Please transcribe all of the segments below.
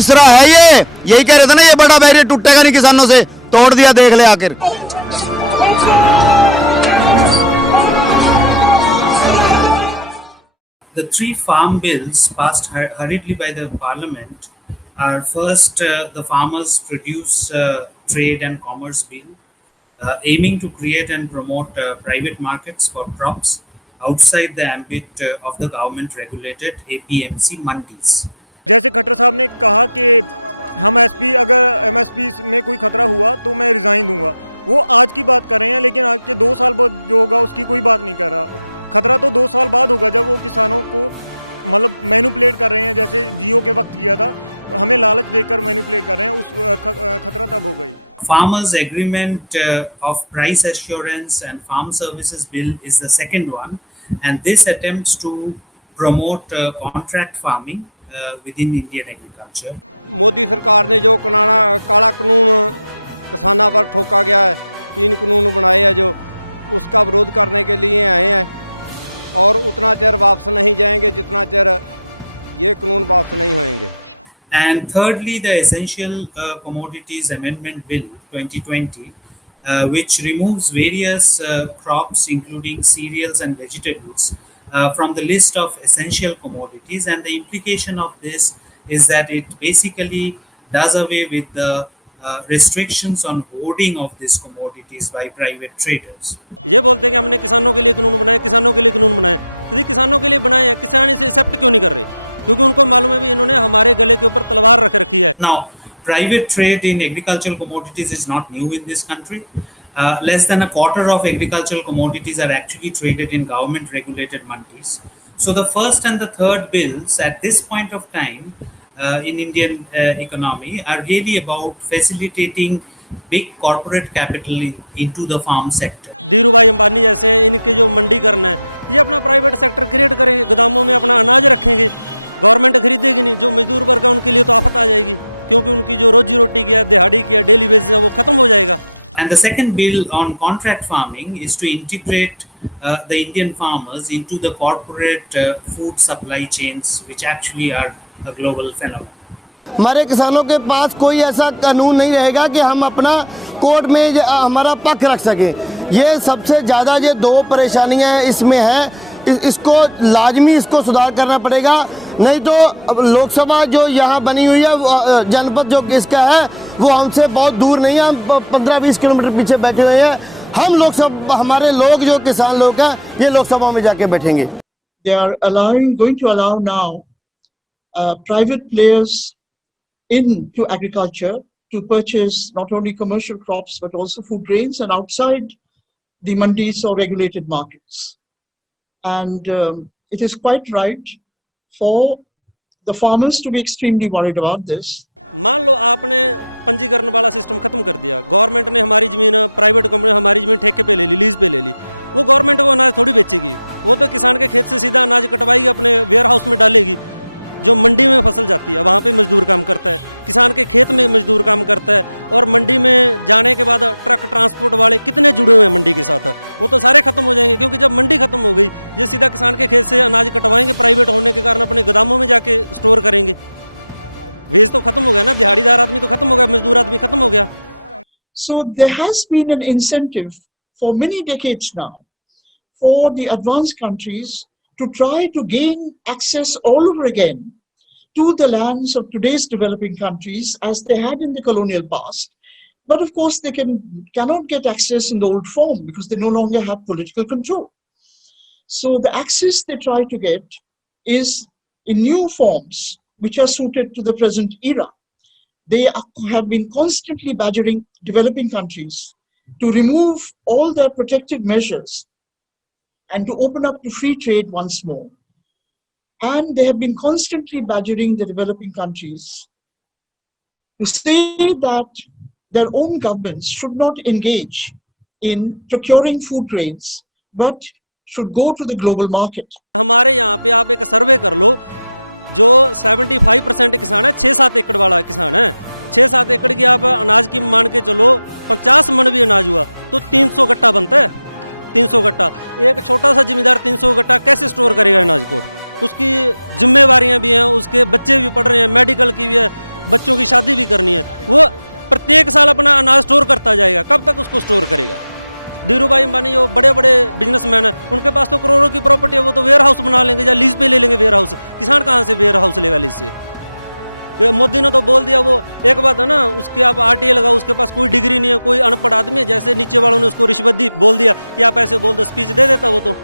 तीसरा है ये, यही कह रहे थे ना ये बड़ा बैरियर टूटेगा नहीं किसानों से, तोड़ दिया देख ले आखिर। The three farm bills passed hurriedly by the parliament are first the Farmers Produce Trade and Commerce Bill, aiming to create and promote private markets for crops outside the ambit of the government regulated APMC mandis. जैसे खट्टर साहब ने कहा कि हम SP, अगर MSP में कोई खतरा हुआ तो मैं रिज़ाइन दूंगा, वो आज की बात कर रहे हैं, लेकिन आज के 2 साल बाद जो होगा उसकी कोई बात नहीं कर रहा। खतरा तो 2 साल बाद होगा जब वो किसानों को मतलब मैनिपुलेट कर रहे हैं, जैसे जियो के वक्त किया था, हमें लालच देकर मैनिपुलेट कर रहे हैं, उस खतरा तब हो गई। Farmers Agreement of Price Assurance and Farm Services Bill is the second one, and this attempts to promote contract farming within Indian agriculture. Modi सरकार ने जो काला कानून किसानों पर ठोका गया है, 3 कानून बनाए हैं, जो उसका विरोध करने के लिए आए हैं, और उतना चेर वापस नहीं जाएंगे जितना चेर ये कानून वापस नहीं होंगे। And thirdly, the Essential Commodities Amendment Bill 2020, which removes various crops including cereals and vegetables from the list of essential commodities, and the implication of this is that it basically does away with the restrictions on hoarding of these commodities by private traders. ये बोलते हैं कि हमने किसानों के लिए कानून बनाए, किसानों के लिए कानून बनाए, यदि किसानों के लिए बनाए हैं, किसान इसे एक्सेप्ट क्यों नहीं कर रहे? क्योंकि उनको मालूम है भी इन्होंने हमारे गले के ऊपर तलवार रख रखी है। Now, private trade in agricultural commodities is not new in this country. Less than a quarter of agricultural commodities are actually traded in government regulated mandis. So the first and the third bills at this point of time in Indian economy are really about facilitating big corporate capital into the farm sector. Dhiru भाई अंबानी जैसे इनके जो मंडीकरण है, ये अपना private sector create करेंगे, गोदामों में अपना अनाज रखेंगे, गवर्नमेंट खरीदेगी नहीं, जो मजदूर वर्ग है उनके लिए तो आफत आ जाएगी, क्योंकि उनकी जो रोजी रोटी की दिहाड़ी की डेली बेसिस है वो खत्म हो जाएगा। And the second bill on contract farming is to integrate the Indian farmers into the corporate food supply chains, which actually are a global phenomenon. हमारे किसानों के पास कोई ऐसा कानून नहीं रहेगा कि हम अपना कोर्ट में हमारा पक्ष रख सकें। ये सबसे ज़्यादा ये 2 परेशानियां इसमें हैं, इसको लाजमी इसको सुधार करना पड़ेगा, नहीं तो लोकसभा जो यहाँ बनी हुई है, जनपद जो इसका है वो हमसे बहुत दूर नहीं है, हम 15-20 किलोमीटर पीछे बैठे हुए हैं। हम लोकसभा, हमारे लोग जो किसान लोग हैं, ये लोकसभा में जाके बैठेंगे। They are going to allow now private players into agriculture to purchase not only commercial crops but also food grains and outside the mandis or regulated markets. And it is quite right for the farmers to be extremely worried about this. मान लो आपने पंजीकरण वाला system खत्म कर दिया, government ने हमारी जमीन, प्राइवेट कंपनी हमारी जमीन ठेके पे ले ली, लीज पे ले ली, वो गवर्नमेंट को अनाज थोड़ी बेचेगी, वो तो किसान के खेत से सीधा अनाज कटवाएगी, अपने वेयर हाउस में डालेगी, जो मंडी में फसल जाती है वहाँ पे मजदूर काम करता है, किसान के खेत में मजदूर काम करता है, और मंडी में जाने के बाद ट्रक ट्रांसपोर्ट वाले कितने जुड़े हुए हैं मंडी के साथ, वो तो सारे खत्म हो जाएंगे, क्योंकि जब मंडी खत्म हो गई, ये सीधा किसान के खेत से अनाज कटवाएंगे, प्राइवेट होने के कारण अपने गोदामों में जाके स्टोर करेंगे। वेज तो खत्म हो गया ना, दिहाड़ीदार आदमी तो खत्म हो गया, मजदूर आदमी खत्म हो गया। So there has been an incentive for many decades now for the advanced countries to try to gain access all over again to the lands of today's developing countries as they had in the colonial past. But of course, they cannot get access in the old form because they no longer have political control. So the access they try to get is in new forms which are suited to the present era. They have been constantly badgering developing countries to remove all their protective measures and to open up to free trade once more. And they have been constantly badgering the developing countries to say that their own governments should not engage in procuring food grains, but should go to the global market. हमारे यहाँ पे आप एक सर्वे कर लो, जो 75% किसान है, 6-7 एकड़ वाला किसान है, 6-7 एकड़ की आप अनाज की मान के चलो, 50 मन भी अनाज हुआ तो 300 गट्टा बनता है। 300 गट्टा, एक छोटा सा जिम्मेदार 300 गट्टा कैसे स्टोर करेगा अनाज को? उसकी जिम्मेवारियां भी हैं, उसके बच्चे भी पढ़ रहे हैं, मेडिकल की भी है, बच्चों की शादी भी करनी है, वो प्रत्येक साल अपना अनाज स्टोर करता जाएगा, कब तक उसको स्टोर करेगा? धीरू भाई अंबानी जो बड़े बड़े बिजनेसमैन हैं, उनके पास तो करोड़ों की प्रॉपर्टी है, वो तो वेयर हाउस बना लेंगे या लीज पे ले लेंगे वेयर हाउस। किसान कहाँ से वेयर हाउस लेगा लीज से? मोदी ने तो बोल दिया, वो एक बात है ना, उसके आप आरटीए लगाओ, उसके पास कोई डिग्री नहीं है, कोई अनपढ़ आदमी है, जैसे नीचे वालों ने उसको रिश्वत दी, बोल दिया कि आप ऐसे बोल दो, स्पीच दे देता। वो तो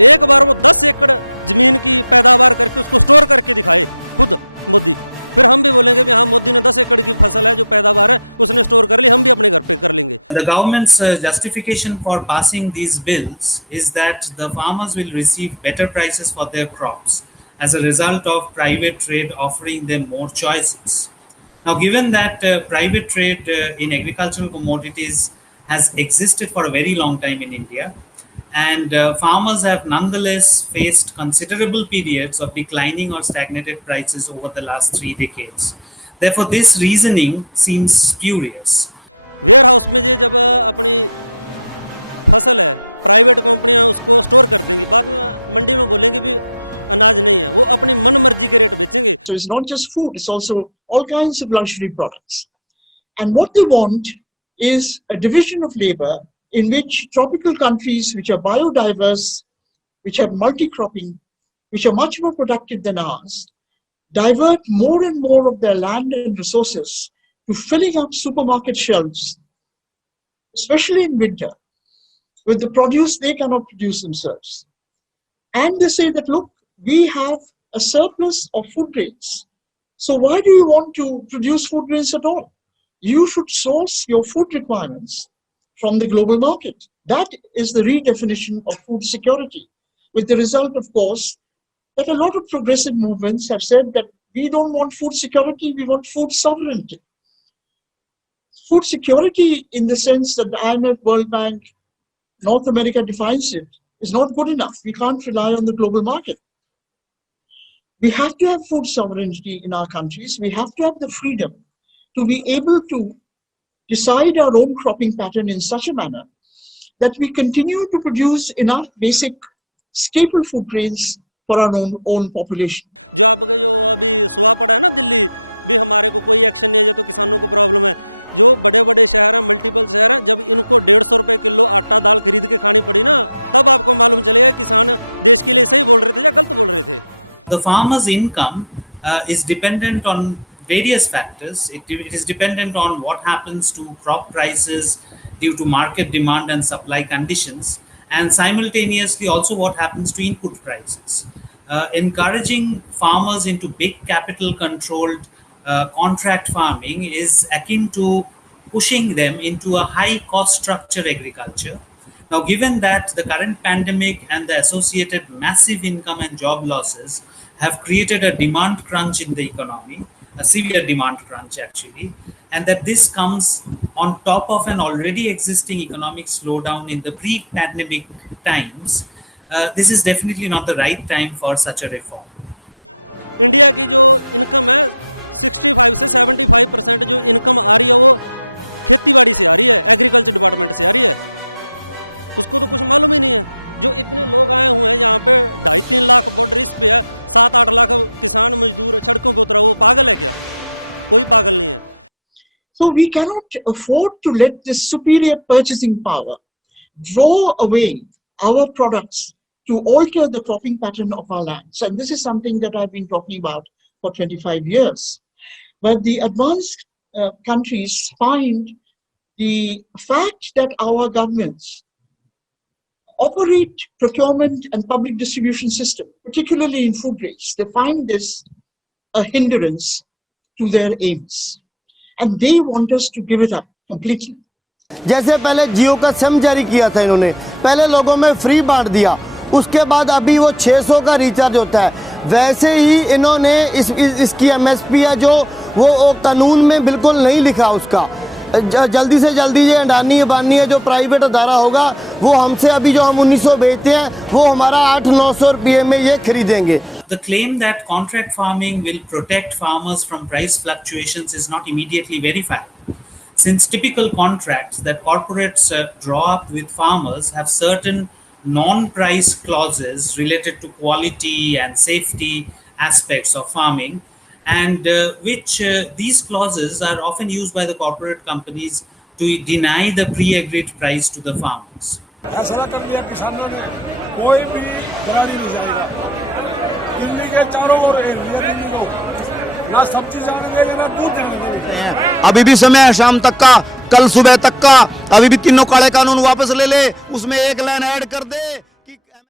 एक बार वो 10 एकड़ जमीन की पैदावार करके उसको स्टोर करके दिखाए खुद मोदी, फिर हम भी बोलेंगे भी हाँ मोदी ने 10 एकड़ की फसल है जो पैदावार है उसने स्टोर कर ली, हम भी अपने घर पे कर लेंगे। The government's justification for passing these bills is that the farmers will receive better prices for their crops as a result of private trade offering them more choices. Now, given that private trade in agricultural commodities has existed for a very long time in India, and farmers have nonetheless faced considerable periods of declining or stagnated prices over the last 3 decades. Therefore, this reasoning seems spurious. Warehouse में जे जब अपनी फसल है, private कंपनियां उसको store कर देंगी, बाद में मंडी में बोलेंगे भी अनाज नहीं है, वो अपनी मन मर्जी के रेट बेचेंगे। So it's not just food, it's also all kinds of luxury products. And what they want is a division of labor in which tropical countries, which are biodiverse, which have multi-cropping, which are much more productive than ours, divert more and more of their land and resources to filling up supermarket shelves, especially in winter, with the produce they cannot produce themselves. And they say that, look, we have a surplus of food grains. So why do you want to produce food grains at all? You should source your food requirements from the global market. That is the redefinition of food security, with the result, of course, that a lot of progressive movements have said that we don't want food security, we want food sovereignty. Food security, in the sense that the IMF, World Bank, North America defines it, is not good enough. We can't rely on the global market. We have to have food sovereignty in our countries. We have to have the freedom to be able to decide our own cropping pattern in such a manner that we continue to produce enough basic staple food grains for our own population. जो आपके जो अभी सुहा पड़ा है ना दिल्ली, भी हमारे को कोई एक्शन नहीं है, तो किसानों को प्रॉब्लम है। जो बड़े बड़े शहर हैं, मल्टीपल शहर हैं, जब इनको 150 रुपए किलो आटा दाल खरीद के खानी पड़ी ना, तब आपको मालूम चलेगा किसान देश के लिए सही बोल रहे थे या गलत बोल रहे थे। The farmer's income is dependent on various factors. It is dependent on what happens to crop prices due to market demand and supply conditions, and simultaneously also what happens to input prices. Encouraging farmers into big capital controlled contract farming is akin to pushing them into a high cost structure agriculture. Now, given that the current pandemic and the associated massive income and job losses have created a demand crunch in the economy, a severe demand crunch actually, and that this comes on top of an already existing economic slowdown in the pre-pandemic times, this is definitely not the right time for such a reform. India की जो income है 65 से 75% जो income आ रही है वो खेतीबाड़ी से आ रही है, एग्रीकल्चर डिपार्टमेंट से आ रही है। उसको तो कुछ मालूम ही नहीं है। जो इतने लोग आए हुए हैं यहाँ पे 2.5-3 लाख बॉर्डर इस पे है, 7-8 लाख किसान मजदूर सड़कों पे उतरा, वो पागल है क्या? कोई पागल नहीं है। So we cannot afford to let this superior purchasing power draw away our products to alter the cropping pattern of our lands. And this is something that I've been talking about for 25 years. But the advanced countries find the fact that our governments operate procurement and public distribution system, particularly in food grains, they find this a hindrance to their aims. And they want us to give it up completely. जैसे पहले जियो का SIM जारी किया था इन्होंने, पहले लोगों में फ्री बांट दिया, उसके बाद अभी वो 600 का रिचार्ज होता है, वैसे ही इन्होंने इसकी एमएसपी है जो वो कानून में बिल्कुल नहीं लिखा उसका। जल्दी से जल्दी ये अडानी है जो प्राइवेट अदारा होगा वो हमसे अभी जो हम 1900 बेचते हैं वो हमारा 800-900 रुपये में ये खरीदेंगे। The claim that contract farming will protect farmers from price fluctuations is not immediately verified, since typical contracts that corporates draw up with farmers have certain non-price clauses related to quality and safety aspects of farming, and which these clauses are often used by the corporate companies to deny the pre-agreed price to the farmers. फैसला कर लिया किसानों ने, कोई भी खिलाड़ी नहीं जाएगा। दिल्ली के चारों ओर एरिया दिल्ली लोग ना सब्जी जाने देंगे ना दूध जाने देंगे। अभी भी समय है शाम तक का, कल सुबह तक का, अभी भी तीनों काले कानून वापस ले ले, उसमें एक लाइन ऐड कर दे।